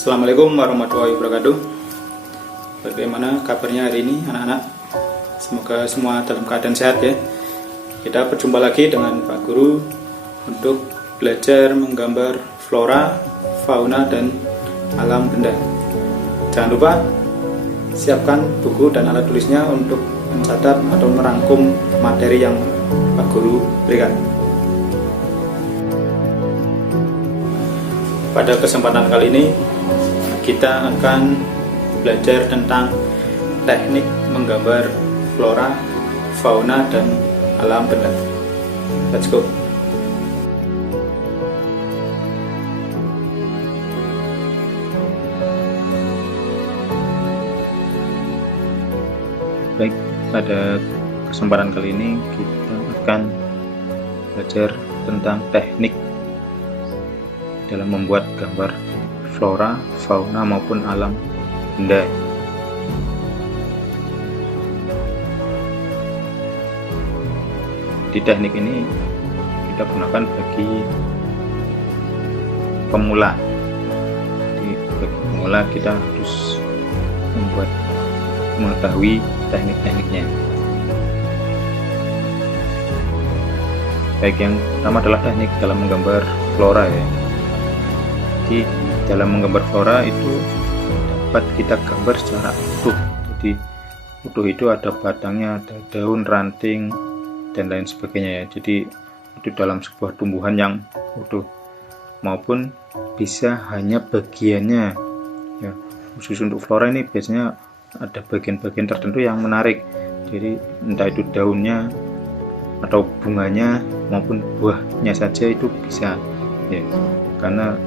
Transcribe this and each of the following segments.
Assalamualaikum warahmatullahi wabarakatuh. Bagaimana kabarnya hari ini anak-anak? Semoga semua dalam keadaan sehat ya. Kita berjumpa lagi dengan Pak Guru untuk belajar menggambar flora, fauna, dan alam benda. Jangan lupa siapkan buku dan alat tulisnya untuk mencatat atau merangkum materi yang Pak Guru berikan. Pada kesempatan kali ini kita akan belajar tentang teknik menggambar flora, fauna, dan alam benda. Let's go. Baik, pada kesempatan kali ini kita akan belajar tentang teknik dalam membuat gambar flora, fauna, maupun alam benda. Di teknik ini kita gunakan bagi pemula. Bagi pemula kita harus mengetahui teknik-tekniknya. Baik, yang pertama adalah teknik dalam menggambar flora ya. Jadi dalam menggambar flora itu dapat kita gambar secara utuh. Jadi utuh itu ada batangnya, ada daun, ranting, dan lain sebagainya ya. Jadi itu dalam sebuah tumbuhan yang utuh, maupun bisa hanya bagiannya ya. Khusus untuk flora ini biasanya ada bagian-bagian tertentu yang menarik. Jadi entah itu daunnya atau bunganya maupun buahnya saja itu bisa ya, karena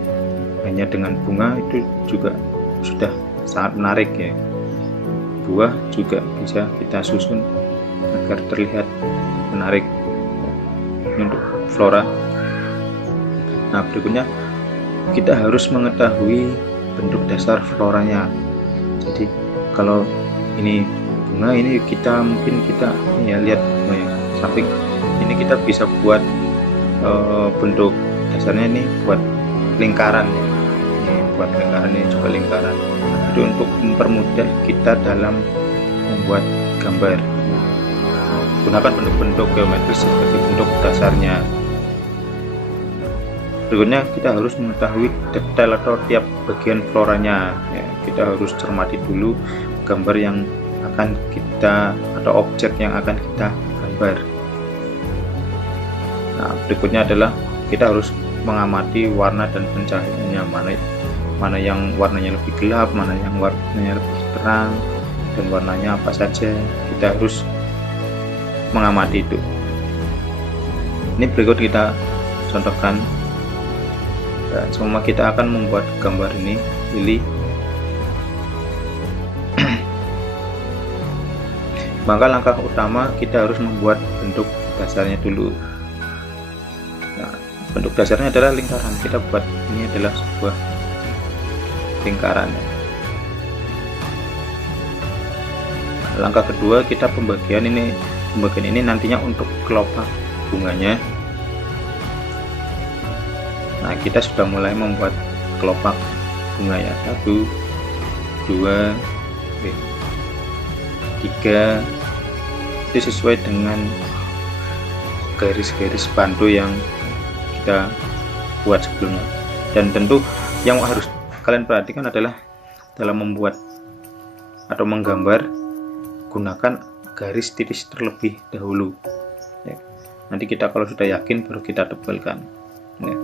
hanya dengan bunga itu juga sudah sangat menarik ya. Buah juga bisa kita susun agar terlihat menarik. Ini untuk flora. Nah, berikutnya kita harus mengetahui bentuk dasar floranya. Jadi kalau ini bunga, ini mungkin kita ya lihat samping ini kita bisa buat bentuk dasarnya ini buat lingkaran ya. Buat lingkaran ini juga lingkaran. Itu untuk mempermudah kita dalam membuat gambar. Gunakan bentuk-bentuk geometris sebagai bentuk dasarnya. Berikutnya kita harus mengetahui detail atau tiap bagian floranya ya. Kita harus cermati dulu gambar yang akan kita atau objek yang akan kita gambar. Nah, berikutnya adalah kita harus mengamati warna dan pencahayaannya, mana yang warnanya lebih gelap, mana yang warnanya lebih terang, dan warnanya apa saja. Kita harus mengamati itu. Ini berikut kita contohkan. Dan semua kita akan membuat gambar ini lili. Maka langkah utama kita harus membuat bentuk dasarnya dulu. Nah, bentuk dasarnya adalah lingkaran. Kita buat ini adalah sebuah lingkaran. Langkah kedua kita pembagian ini nantinya untuk kelopak bunganya. Nah, kita sudah mulai membuat kelopak bunga ya. 1, 2, 3. Itu sesuai dengan garis-garis bantu yang kita buat sebelumnya. Dan tentu yang harus kalian perhatikan adalah dalam membuat atau menggambar, gunakan garis titis terlebih dahulu ya. Nanti kita kalau sudah yakin baru kita tebalkan ya.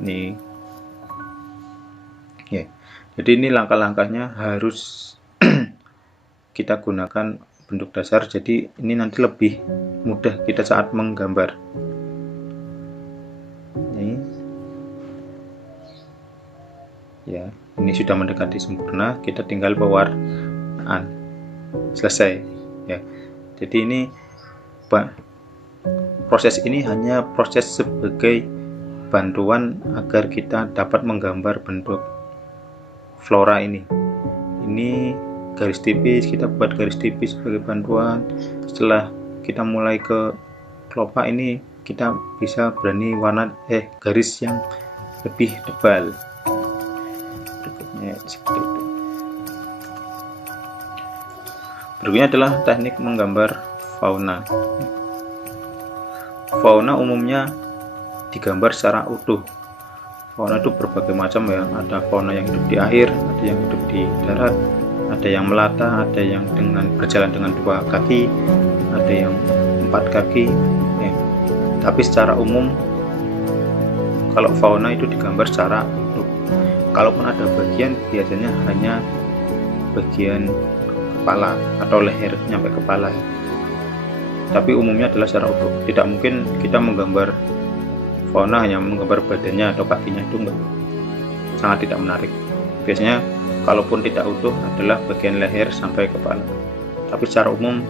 Ini ya. Jadi ini langkah-langkahnya harus kita gunakan bentuk dasar. Jadi ini nanti lebih mudah kita saat menggambar. Ya, ini sudah mendekati sempurna, kita tinggal pewarnaan. Selesai ya. Jadi ini proses ini hanya proses sebagai bantuan agar kita dapat menggambar bentuk flora ini. Ini garis tipis, kita buat garis tipis sebagai bantuan. Setelah kita mulai ke kelopak ini, kita bisa berani garis yang lebih tebal. ya, seperti itu. Berikutnya adalah teknik menggambar fauna. Fauna umumnya digambar secara utuh. Fauna itu berbagai macam ya, ada fauna yang hidup di air, ada yang hidup di darat, ada yang melata, ada yang berjalan dengan 2 kaki, ada yang 4 kaki ya. Tapi secara umum kalau fauna itu digambar secara utuh. Kalaupun ada bagian, biasanya hanya bagian kepala atau leher nyampe kepala ya. Tapi umumnya adalah secara utuh. Tidak mungkin kita menggambar fauna hanya menggambar badannya atau kakinya, itu enggak, sangat tidak menarik. Biasanya kalaupun tidak utuh adalah bagian leher sampai kepala. Tapi secara umum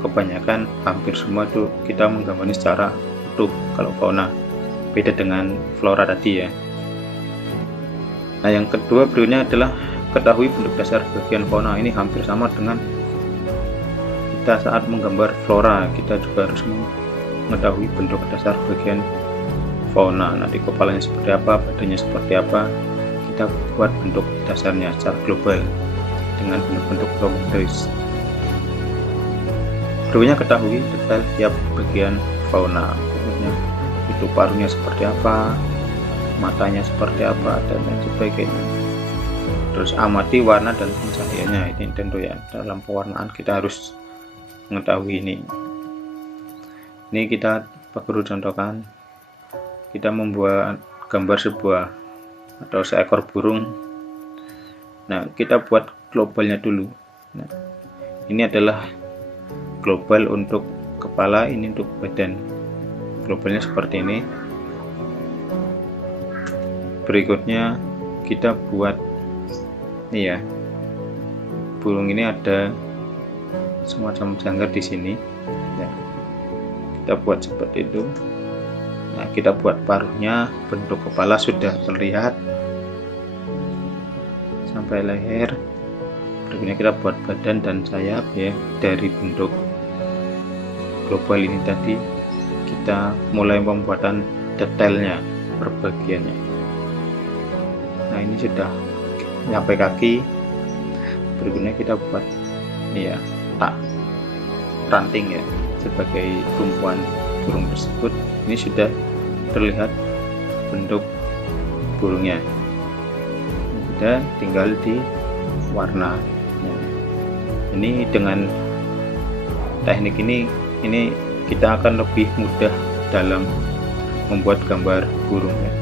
kebanyakan hampir semua itu kita menggambarnya secara utuh kalau fauna. Beda dengan flora tadi ya. Nah, yang kedua berikutnya adalah ketahui bentuk dasar bagian fauna. Ini hampir sama dengan kita saat menggambar flora, kita juga harus mengetahui bentuk dasar bagian fauna. Nanti kepalanya seperti apa, badannya seperti apa, kita buat bentuk dasarnya secara global dengan bentuk-bentuk geometris. Berikutnya ketahui detail tiap bagian fauna, itu paruhnya seperti apa, matanya seperti apa, dan lain sebagainya. Terus amati warna dan pencahayaannya. Ini tentu ya, dalam pewarnaan kita harus mengetahui ini. Ini kita Pak Guru contohkan, kita membuat gambar sebuah atau seekor burung. Nah, kita buat globalnya dulu. Nah, ini adalah global untuk kepala, ini untuk badan. Globalnya seperti ini. Berikutnya kita buat ini ya, burung ini ada semacam jangkar di sini ya. Kita buat seperti itu. Nah, kita buat paruhnya, bentuk kepala sudah terlihat sampai leher. Berikutnya kita buat badan dan sayap ya, dari bentuk global ini tadi kita mulai pembuatan detailnya per bagiannya. Nah, ini sudah nyampe kaki. Berikutnya kita buat ini ya, tak ranting ya sebagai tumpuan burung tersebut. Ini sudah terlihat bentuk burungnya. Sudah tinggal di warna. Nah, ini dengan teknik ini kita akan lebih mudah dalam membuat gambar burung ya.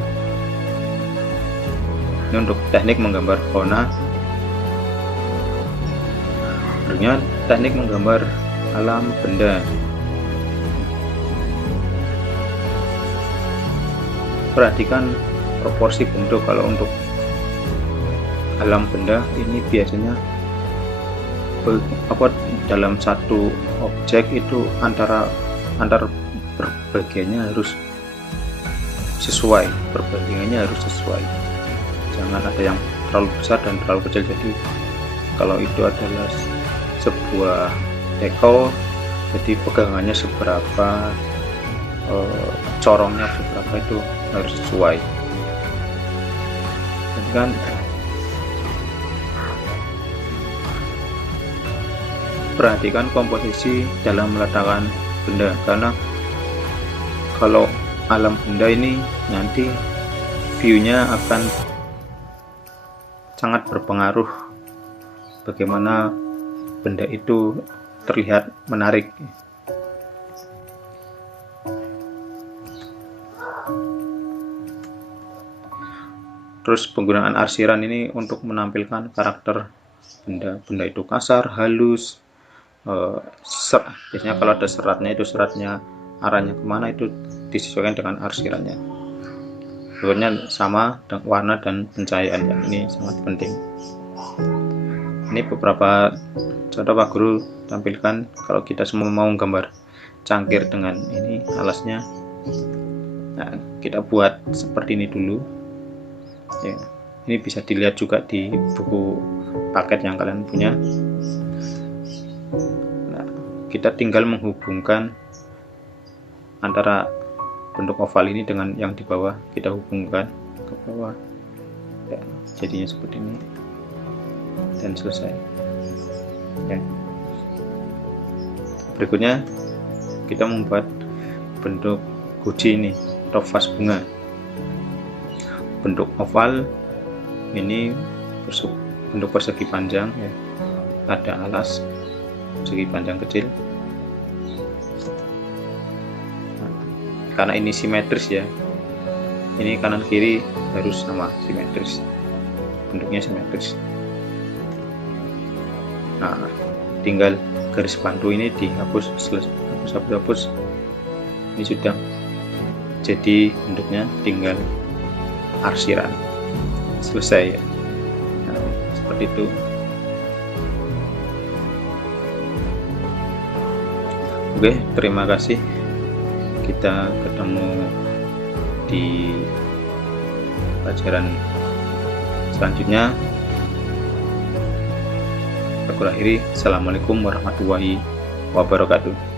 Ini untuk teknik menggambar fauna. Berikutnya teknik menggambar alam benda. Perhatikan proporsi bentuk. Kalau untuk alam benda ini biasanya dalam satu objek itu antar berbagiannya harus sesuai, perbandingannya harus sesuai. Jangan ada yang terlalu besar dan terlalu kecil. Jadi kalau itu adalah sebuah dekor, jadi pegangannya seberapa, corongnya seberapa, itu harus sesuai. Dan kan perhatikan komposisi dalam meletakkan benda, karena kalau alam benda ini nanti view-nya akan sangat berpengaruh bagaimana benda itu terlihat menarik. Terus penggunaan arsiran ini untuk menampilkan karakter benda. Benda itu kasar, halus, biasanya kalau ada seratnya, itu seratnya arahnya kemana, itu disesuaikan dengan arsirannya. Berikutnya sama dengan warna dan pencahayaan, yang ini sangat penting. Ini beberapa contoh Pak Guru tampilkan kalau kita semua mau gambar cangkir dengan ini alasnya. Nah, kita buat seperti ini dulu ya. Ini bisa dilihat juga di buku paket yang kalian punya. Nah, kita tinggal menghubungkan antara bentuk oval ini dengan yang di bawah, kita hubungkan ke bawah. ya, jadinya seperti ini dan selesai ya. Berikutnya kita membuat bentuk guci ini atau vas bunga bentuk oval. Ini bentuk persegi panjang ya, ada alas persegi panjang kecil. Karena ini simetris ya, ini kanan kiri harus sama, simetris, bentuknya simetris. Nah, tinggal garis bantu ini dihapus, hapus. Ini sudah jadi bentuknya, tinggal arsiran, selesai ya. Nah, seperti itu. Oke, terima kasih. Kita ketemu di pelajaran selanjutnya. Aku akhiri. Assalamualaikum warahmatullahi wabarakatuh.